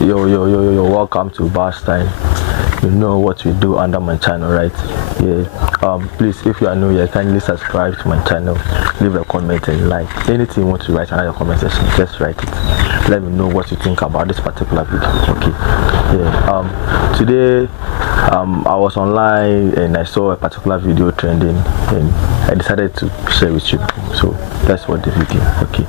Yo, welcome to Barstein. You know what we do under my channel, right? Yeah. Please, if you are new here, kindly subscribe to my channel, leave a comment and like. Anything you want to write under your comment section, just write it. Let me know what you think about this particular video. Okay. Yeah. Today, I was online and I saw a particular video trending, and I decided to share with you. So let's watch the video. Okay.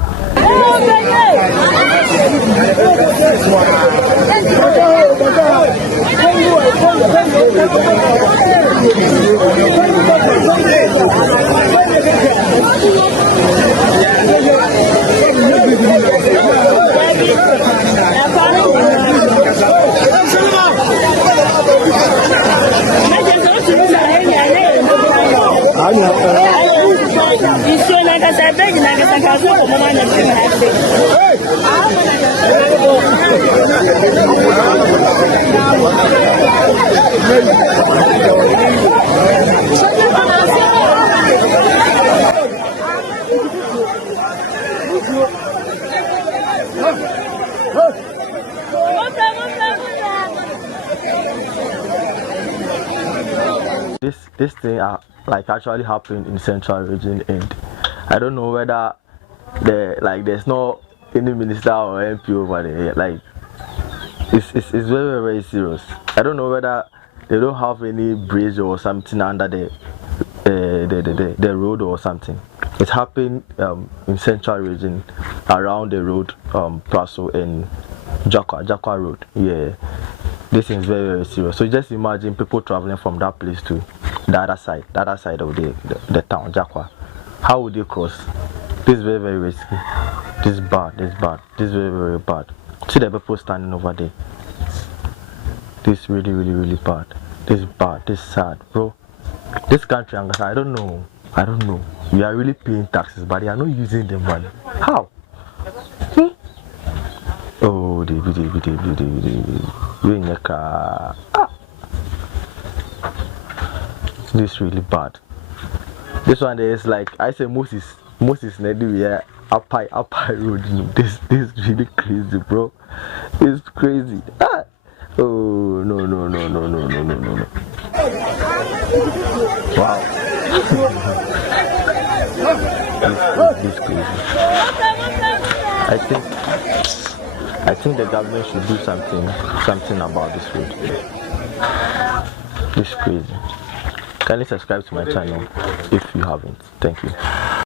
This thing like actually happened in central region, and I don't know whether there's no any minister or MP over there. Like it's very, very serious. I don't know whether they don't have any bridge or something under the road or something. It happened in central region around the road, PRASO and JUKWA road. Yeah, this is very, very serious. So just imagine people traveling from that place to the other side of the town, JUKWA. How would they cross? This is very, very risky. This is bad. This is very, very bad. See the people standing over there. This is really, really, really bad. This is bad. This is sad, bro. This country, I don't know. We are really paying taxes, but they are not using the money. How? Oh, you in your car. This is really bad. This one is like I say Moses Nedu, yeah, up high road. This is really crazy, bro. It's crazy. Oh no. Wow. This is crazy. I think the government should do something about this road. This is crazy. Kindly subscribe to my channel if you haven't. Thank you.